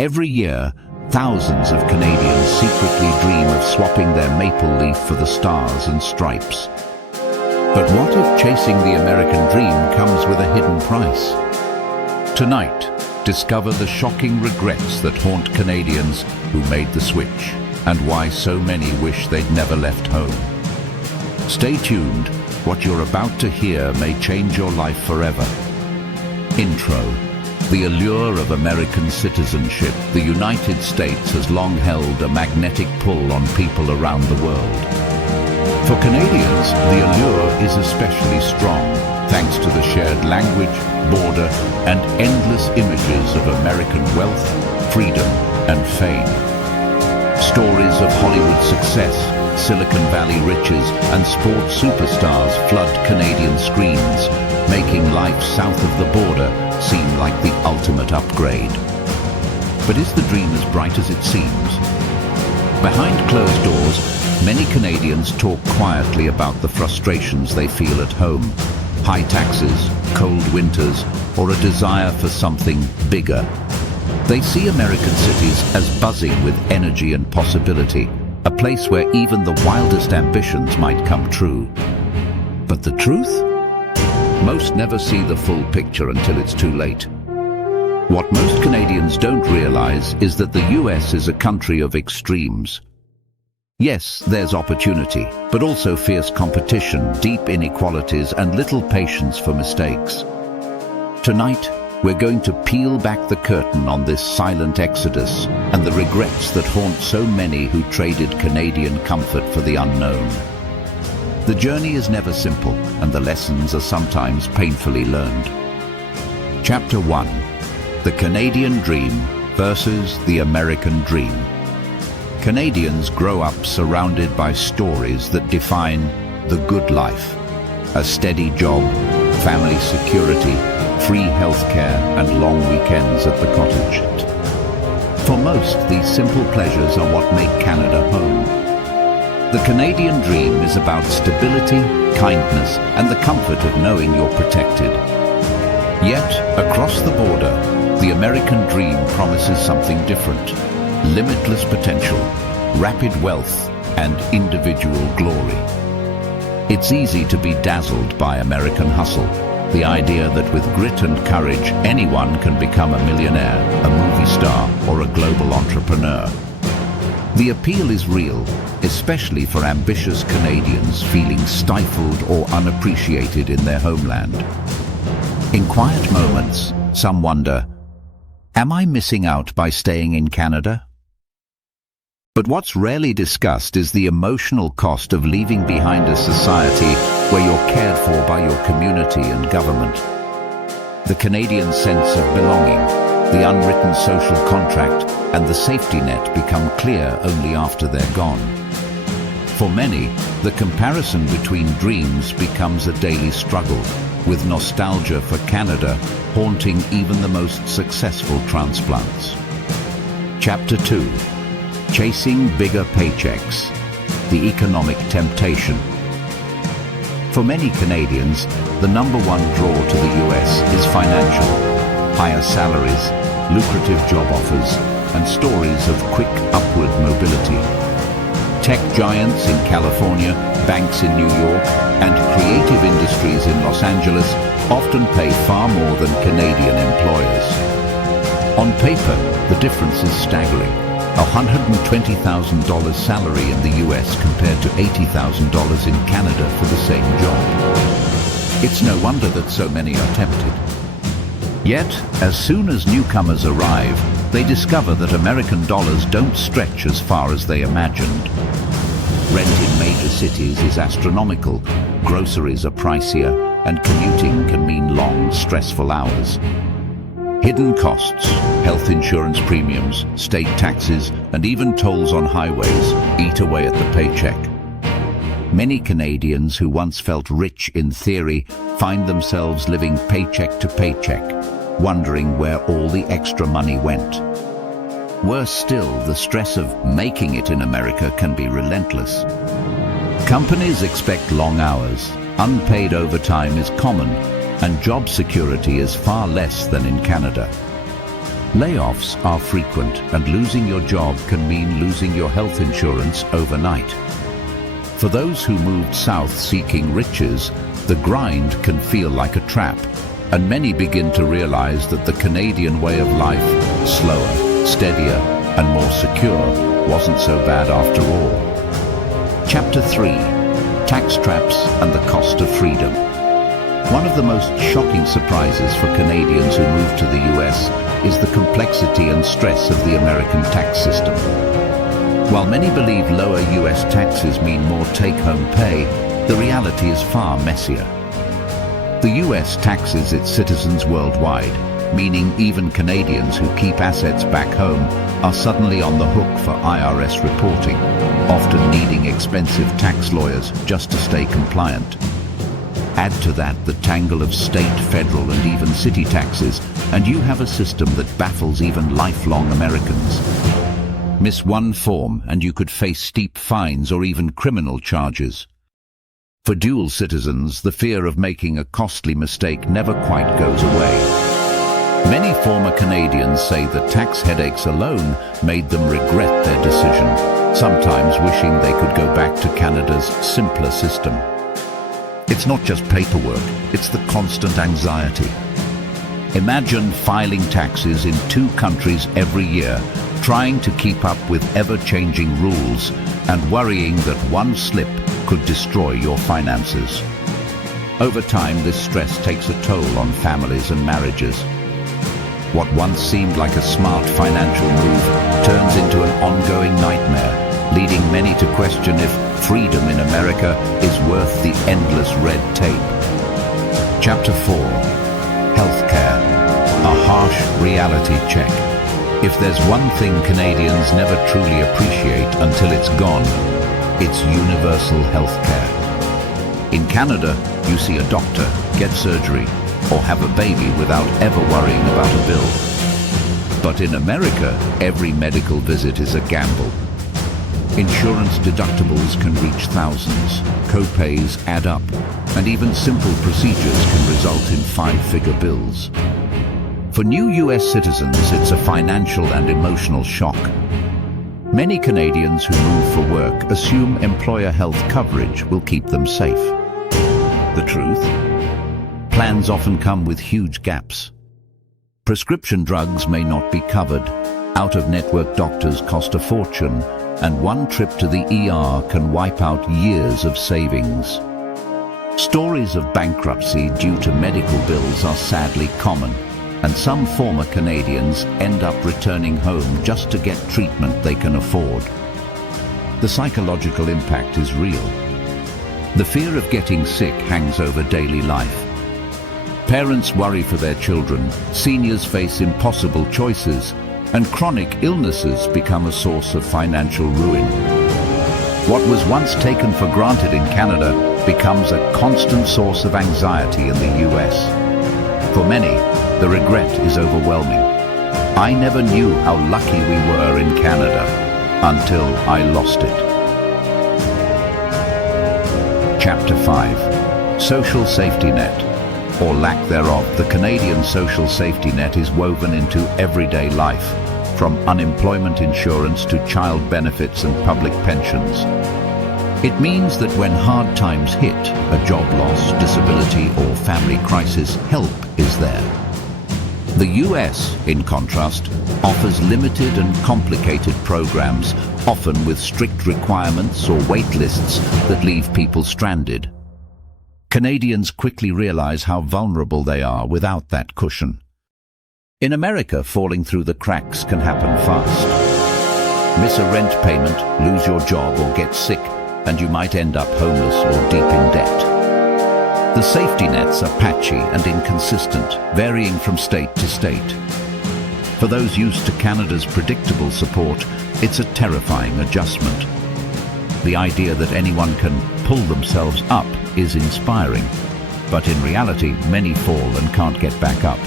Every year, thousands of Canadians secretly dream of swapping their maple leaf for the stars and stripes. But what if chasing the American dream comes with a hidden price? Tonight, discover the shocking regrets that haunt Canadians who made the switch, and why so many wish they'd never left home. Stay tuned. What you're about to hear may change your life forever. Intro. The allure of American citizenship. The United States has long held a magnetic pull on people around the world. For Canadians, the allure is especially strong, thanks to the shared language, border, and endless images of American wealth, freedom, and fame. Stories of Hollywood success, Silicon Valley riches, and sports superstars flood Canadian screens, making life south of the border seem like the ultimate upgrade. But is the dream as bright as it seems? Behind closed doors, many Canadians talk quietly about the frustrations they feel at home. High taxes, cold winters, or a desire for something bigger. They see American cities as buzzing with energy and possibility, a place where even the wildest ambitions might come true. But the truth? Most never see the full picture until it's too late. What most Canadians don't realize is that the US is a country of extremes. Yes, there's opportunity, but also fierce competition, deep inequalities, and little patience for mistakes. Tonight, we're going to peel back the curtain on this silent exodus and the regrets that haunt so many who traded Canadian comfort for the unknown. The journey is never simple, and the lessons are sometimes painfully learned. Chapter 1. The Canadian Dream versus the American Dream. Canadians grow up surrounded by stories that define the good life. A steady job, family security, free healthcare, and long weekends at the cottage. For most, these simple pleasures are what make Canada home. The Canadian dream is about stability, kindness, and the comfort of knowing you're protected. Yet, across the border, the American dream promises something different. Limitless potential, rapid wealth, and individual glory. It's easy to be dazzled by American hustle, the idea that with grit and courage, anyone can become a millionaire, a movie star, or a global entrepreneur. The appeal is real, especially for ambitious Canadians feeling stifled or unappreciated in their homeland. In quiet moments, some wonder, am I missing out by staying in Canada? But what's rarely discussed is the emotional cost of leaving behind a society where you're cared for by your community and government. The Canadian sense of belonging, the unwritten social contract, and the safety net become clear only after they're gone. For many, the comparison between dreams becomes a daily struggle, with nostalgia for Canada haunting even the most successful transplants. Chapter 2. Chasing bigger paychecks. The economic temptation. For many Canadians, the number one draw to the US is financial. Higher salaries, lucrative job offers, and stories of quick upward mobility. Tech giants in California, banks in New York, and creative industries in Los Angeles often pay far more than Canadian employers. On paper, the difference is staggering. A $120,000 salary in the US compared to $80,000 in Canada for the same job. It's no wonder that so many are tempted. Yet, as soon as newcomers arrive, they discover that American dollars don't stretch as far as they imagined. Rent in major cities is astronomical, groceries are pricier, and commuting can mean long, stressful hours. Hidden costs, health insurance premiums, state taxes, and even tolls on highways eat away at the paycheck. Many Canadians who once felt rich in theory find themselves living paycheck to paycheck, wondering where all the extra money went. Worse still, the stress of making it in America can be relentless. Companies expect long hours, unpaid overtime is common, and job security is far less than in Canada. Layoffs are frequent, and losing your job can mean losing your health insurance overnight. For those who moved south seeking riches, the grind can feel like a trap, and many begin to realize that the Canadian way of life, slower, steadier, and more secure, wasn't so bad after all. Chapter 3: Tax Traps and the Cost of Freedom. One of the most shocking surprises for Canadians who move to the US is the complexity and stress of the American tax system. While many believe lower US taxes mean more take-home pay, the reality is far messier. The US taxes its citizens worldwide, meaning even Canadians who keep assets back home are suddenly on the hook for IRS reporting, often needing expensive tax lawyers just to stay compliant. Add to that the tangle of state, federal, and even city taxes, and you have a system that baffles even lifelong Americans. Miss one form and you could face steep fines or even criminal charges. For dual citizens, the fear of making a costly mistake never quite goes away. Many former Canadians say that tax headaches alone made them regret their decision, sometimes wishing they could go back to Canada's simpler system. It's not just paperwork, it's the constant anxiety. Imagine filing taxes in 2 countries every year, trying to keep up with ever-changing rules and worrying that one slip could destroy your finances. Over time, this stress takes a toll on families and marriages. What once seemed like a smart financial move turns into an ongoing nightmare, leading many to question if freedom in America is worth the endless red tape. Chapter 4: Healthcare, a harsh reality check. If there's one thing Canadians never truly appreciate until it's gone, it's universal healthcare. In Canada, you see a doctor, get surgery, or have a baby without ever worrying about a bill. But in America, every medical visit is a gamble. Insurance deductibles can reach thousands, co-pays add up, and even simple procedures can result in 5-figure bills. For new US citizens, it's a financial and emotional shock. Many Canadians who move for work assume employer health coverage will keep them safe. The truth? Plans often come with huge gaps. Prescription drugs may not be covered, out-of-network doctors cost a fortune, and one trip to the ER can wipe out years of savings. Stories of bankruptcy due to medical bills are sadly common, and some former Canadians end up returning home just to get treatment they can afford. The psychological impact is real. The fear of getting sick hangs over daily life. Parents worry for their children, seniors face impossible choices, and chronic illnesses become a source of financial ruin. What was once taken for granted in Canada becomes a constant source of anxiety in the US. For many, the regret is overwhelming. I never knew how lucky we were in Canada until I lost it. Chapter 5: Social Safety Net, or lack thereof. The Canadian social safety net is woven into everyday life, from unemployment insurance to child benefits and public pensions. It means that when hard times hit, a job loss, disability, or family crisis, help is there. The US, in contrast, offers limited and complicated programs, often with strict requirements or wait lists that leave people stranded. Canadians quickly realize how vulnerable they are without that cushion. In America, falling through the cracks can happen fast. Miss a rent payment, lose your job, or get sick, and you might end up homeless or deep in debt. The safety nets are patchy and inconsistent, varying from state to state. For those used to Canada's predictable support, it's a terrifying adjustment. The idea that anyone can pull themselves up is inspiring, but in reality, many fall and can't get back up.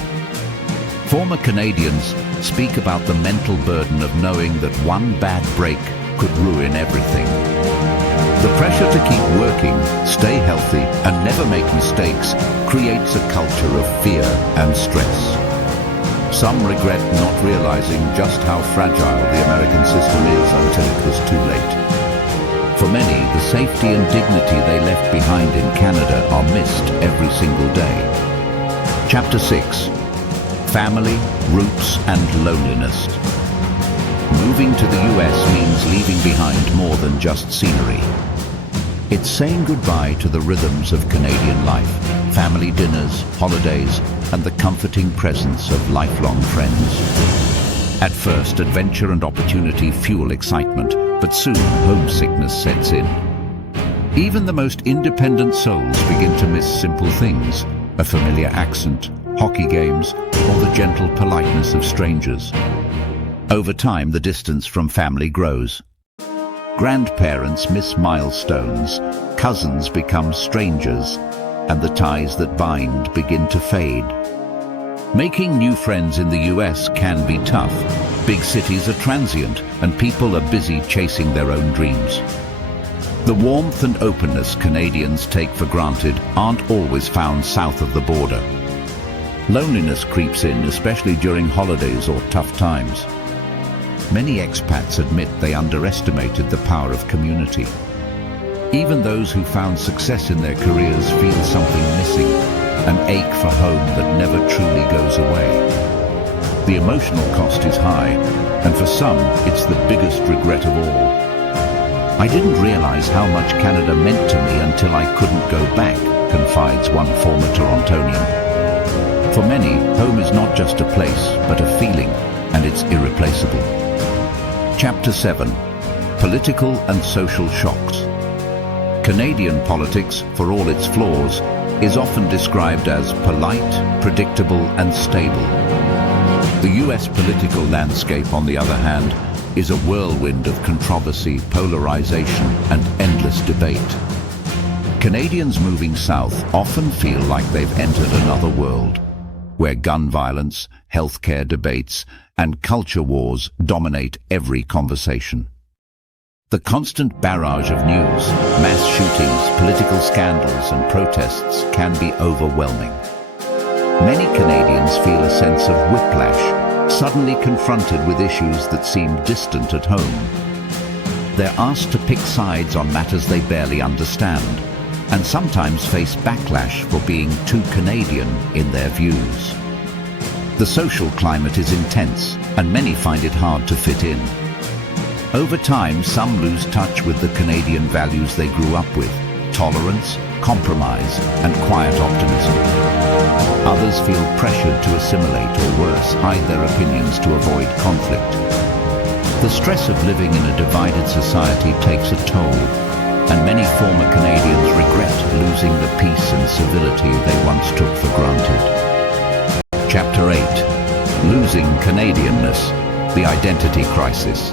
Former Canadians speak about the mental burden of knowing that one bad break could ruin everything. The pressure to keep working, stay healthy, and never make mistakes creates a culture of fear and stress. Some regret not realizing just how fragile the American system is until it was too late. For many, the safety and dignity they left behind in Canada are missed every single day. Chapter 6. Family, Roots and Loneliness. Moving to the US means leaving behind more than just scenery. It's saying goodbye to the rhythms of Canadian life, family dinners, holidays, and the comforting presence of lifelong friends. At first, adventure and opportunity fuel excitement, but soon homesickness sets in. Even the most independent souls begin to miss simple things, a familiar accent, hockey games, or the gentle politeness of strangers. Over time, the distance from family grows. Grandparents miss milestones, cousins become strangers, and the ties that bind begin to fade. Making new friends in the US can be tough. Big cities are transient, and people are busy chasing their own dreams. The warmth and openness Canadians take for granted aren't always found south of the border. Loneliness creeps in, especially during holidays or tough times. Many expats admit they underestimated the power of community. Even those who found success in their careers feel something missing, an ache for home that never truly goes away. The emotional cost is high, and for some, it's the biggest regret of all. I didn't realize how much Canada meant to me until I couldn't go back, confides one former Torontonian. For many, home is not just a place, but a feeling, and it's irreplaceable. Chapter 7. Political and Social Shocks. Canadian politics, for all its flaws, is often described as polite, predictable, and stable. The US political landscape, on the other hand, is a whirlwind of controversy, polarization, and endless debate. Canadians moving south often feel like they've entered another world, where gun violence, healthcare debates, and culture wars dominate every conversation. The constant barrage of news, mass shootings, political scandals, and protests can be overwhelming. Many Canadians feel a sense of whiplash, suddenly confronted with issues that seem distant at home. They're asked to pick sides on matters they barely understand, and sometimes face backlash for being too Canadian in their views. The social climate is intense, and many find it hard to fit in. Over time, some lose touch with the Canadian values they grew up with: tolerance, compromise, and quiet optimism. Others feel pressured to assimilate or worse, hide their opinions to avoid conflict. The stress of living in a divided society takes a toll, and many former Canadians regret losing the peace and civility they once took for granted. Chapter 8. Losing Canadian-ness, the identity crisis.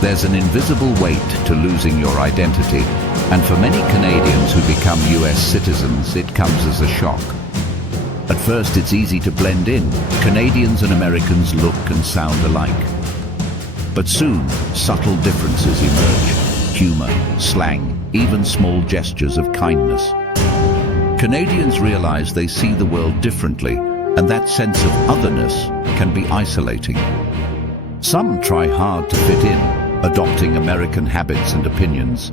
There's an invisible weight to losing your identity, and for many Canadians who become US citizens, it comes as a shock. At first, it's easy to blend in. Canadians and Americans look and sound alike. But soon, subtle differences emerge: humor, slang, even small gestures of kindness. Canadians realize they see the world differently, and that sense of otherness can be isolating. Some try hard to fit in, adopting American habits and opinions.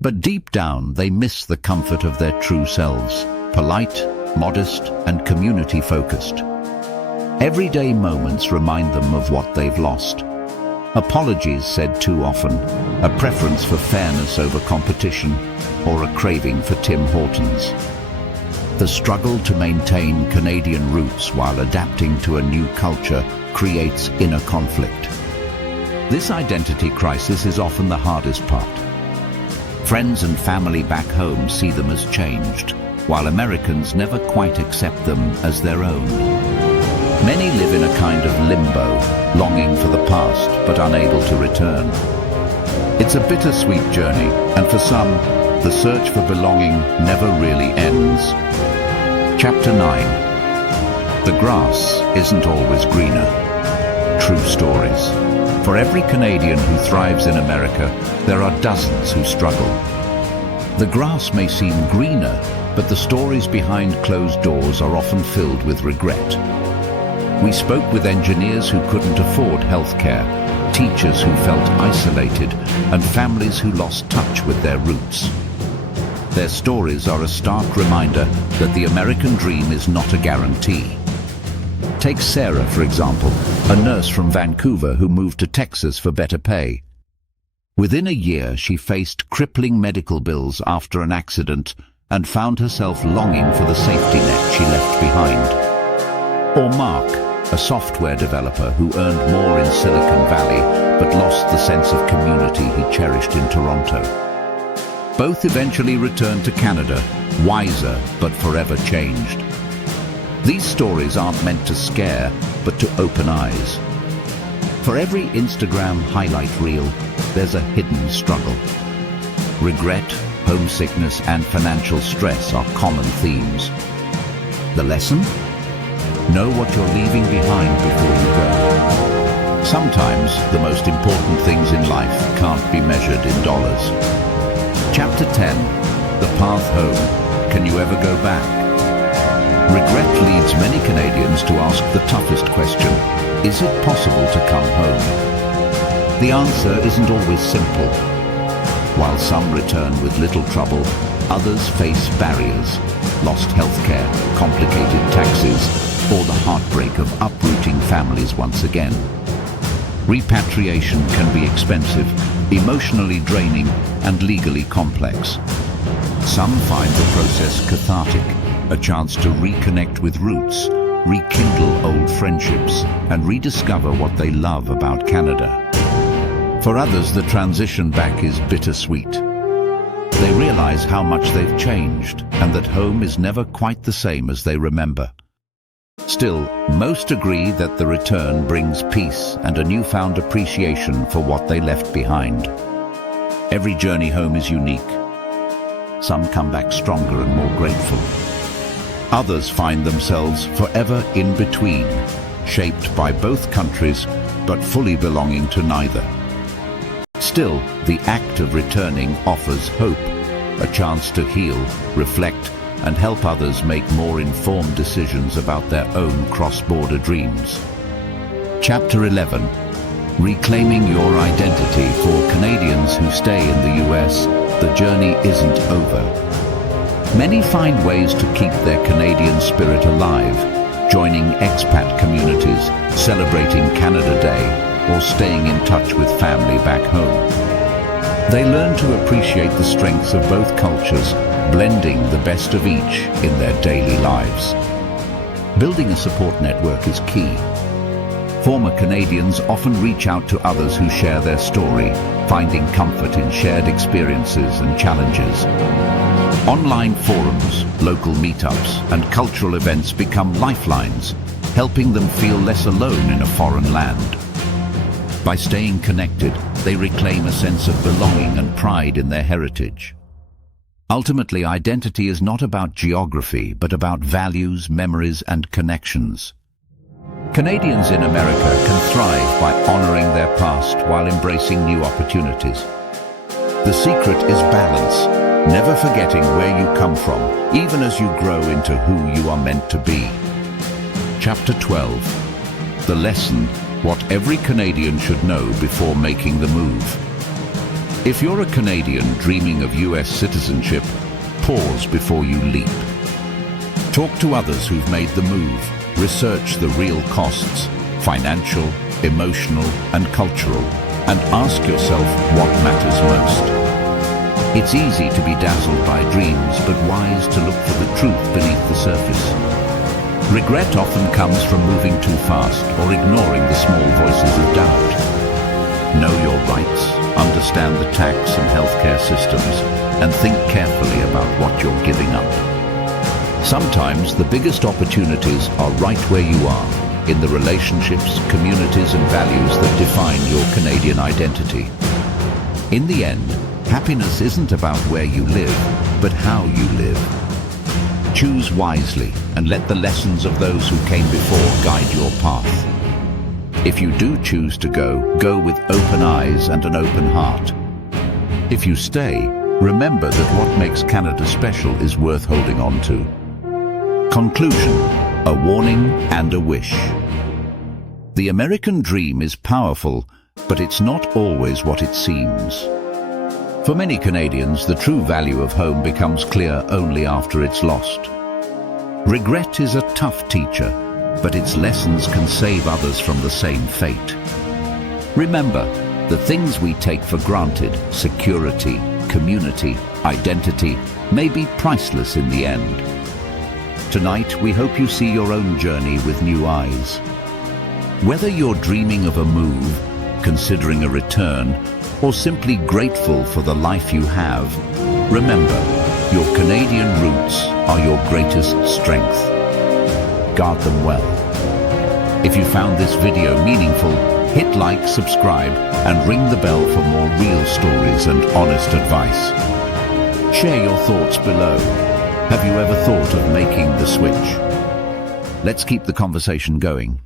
But deep down, they miss the comfort of their true selves: polite, modest, and community-focused. Everyday moments remind them of what they've lost. Apologies said too often, a preference for fairness over competition, or a craving for Tim Hortons. The struggle to maintain Canadian roots while adapting to a new culture creates inner conflict. This identity crisis is often the hardest part. Friends and family back home see them as changed, while Americans never quite accept them as their own. Many live in a kind of limbo, longing for the past but unable to return. It's a bittersweet journey, and for some, the search for belonging never really ends. Chapter 9. The grass isn't always greener. True stories. For every Canadian who thrives in America, there are dozens who struggle. The grass may seem greener, but the stories behind closed doors are often filled with regret. We spoke with engineers who couldn't afford healthcare, teachers who felt isolated, and families who lost touch with their roots. Their stories are a stark reminder that the American dream is not a guarantee. Take Sarah, for example, a nurse from Vancouver who moved to Texas for better pay. Within a year, she faced crippling medical bills after an accident and found herself longing for the safety net she left behind. Or Mark, a software developer who earned more in Silicon Valley but lost the sense of community he cherished in Toronto. Both eventually returned to Canada, wiser but forever changed. These stories aren't meant to scare, but to open eyes. For every Instagram highlight reel, there's a hidden struggle. Regret, homesickness, and financial stress are common themes. The lesson? Know what you're leaving behind before you go. Sometimes the most important things in life can't be measured in dollars. Chapter 10, The Path Home. Can you ever go back? Regret leads many Canadians to ask the toughest question: is it possible to come home? The answer isn't always simple. While some return with little trouble, others face barriers: lost healthcare, complicated taxes, or the heartbreak of uprooting families once again. Repatriation can be expensive, emotionally draining, and legally complex. Some find the process cathartic, a chance to reconnect with roots, rekindle old friendships, and rediscover what they love about Canada. For others, the transition back is bittersweet. They realize how much they've changed and that home is never quite the same as they remember. Still, most agree that the return brings peace and a newfound appreciation for what they left behind. Every journey home is unique. Some come back stronger and more grateful. Others find themselves forever in between, shaped by both countries, but fully belonging to neither. Still, the act of returning offers hope, a chance to heal, reflect, and help others make more informed decisions about their own cross-border dreams. Chapter 11. Reclaiming your identity. For Canadians who stay in the US, the journey isn't over. Many find ways to keep their Canadian spirit alive, joining expat communities, celebrating Canada Day, or staying in touch with family back home. They learn to appreciate the strengths of both cultures, blending the best of each in their daily lives. Building a support network is key. Former Canadians often reach out to others who share their story, finding comfort in shared experiences and challenges. Online forums, local meetups, and cultural events become lifelines, helping them feel less alone in a foreign land. By staying connected, they reclaim a sense of belonging and pride in their heritage. Ultimately, identity is not about geography, but about values, memories, and connections. Canadians in America can thrive by honoring their past while embracing new opportunities. The secret is balance, never forgetting where you come from, even as you grow into who you are meant to be. Chapter 12. The lesson: what every Canadian should know before making the move. If you're a Canadian dreaming of US citizenship, pause before you leap. Talk to others who've made the move. Research the real costs, financial, emotional, and cultural, and ask yourself what matters most. It's easy to be dazzled by dreams, but wise to look for the truth beneath the surface. Regret often comes from moving too fast or ignoring the small voices of doubt. Know your rights, understand the tax and healthcare systems, and think carefully about what you're giving up. Sometimes the biggest opportunities are right where you are, in the relationships, communities, and values that define your Canadian identity. In the end, happiness isn't about where you live, but how you live. Choose wisely and let the lessons of those who came before guide your path. If you do choose to go, go with open eyes and an open heart. If you stay, remember that what makes Canada special is worth holding on to. Conclusion: a warning and a wish. The American dream is powerful, but it's not always what it seems. For many Canadians, the true value of home becomes clear only after it's lost. Regret is a tough teacher, but its lessons can save others from the same fate. Remember, the things we take for granted, security, community, identity, may be priceless in the end. Tonight, we hope you see your own journey with new eyes. Whether you're dreaming of a move, considering a return, or simply grateful for the life you have, remember, your Canadian roots are your greatest strength. Guard them well. If you found this video meaningful, hit like, subscribe, and ring the bell for more real stories and honest advice. Share your thoughts below. Have you ever thought of making the switch? Let's keep the conversation going.